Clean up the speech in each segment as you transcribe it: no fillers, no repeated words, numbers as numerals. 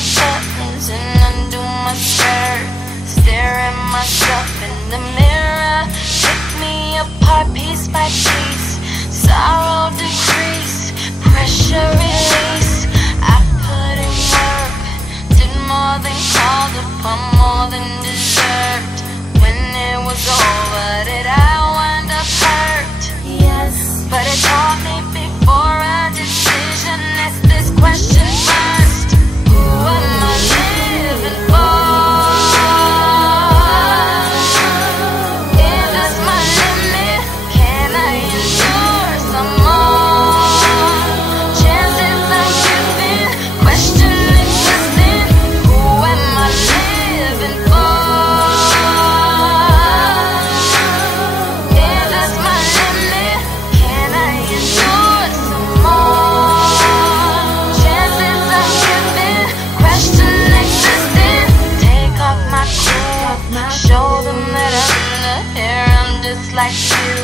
up buttons and undo my skirt. Stare at myself in the mirror. Pick me apart piece by piece. Sorrow decrease, pressure release. I put in work, did more than called upon, more than deserved. When it was over, did I wind up hurt? Yes, but it taught me before a decision. Ask this question first: who am I living for? Is this my limit? Can I endure some more? Chances I'm giving, question existing. Who am I living for? Is this my limit? Can I endure some more? Chances I'm giving, question existing. Take off my cool, show them that I'm here, I'm just like you.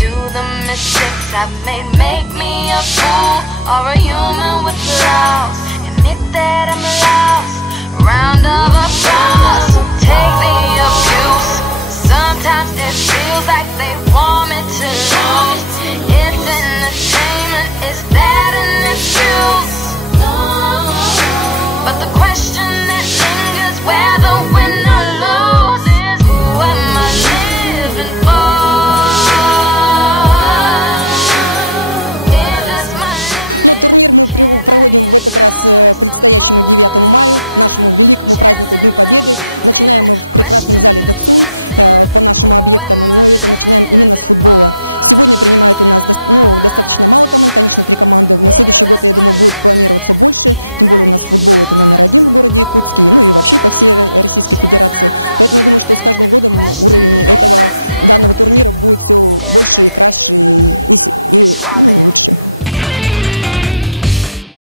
Do the mistakes I've made make me a fool or a human with flaws? Admit that I'm lost, round of applause. Take the abuse. Sometimes it feels like they want me to lose. It's entertaining.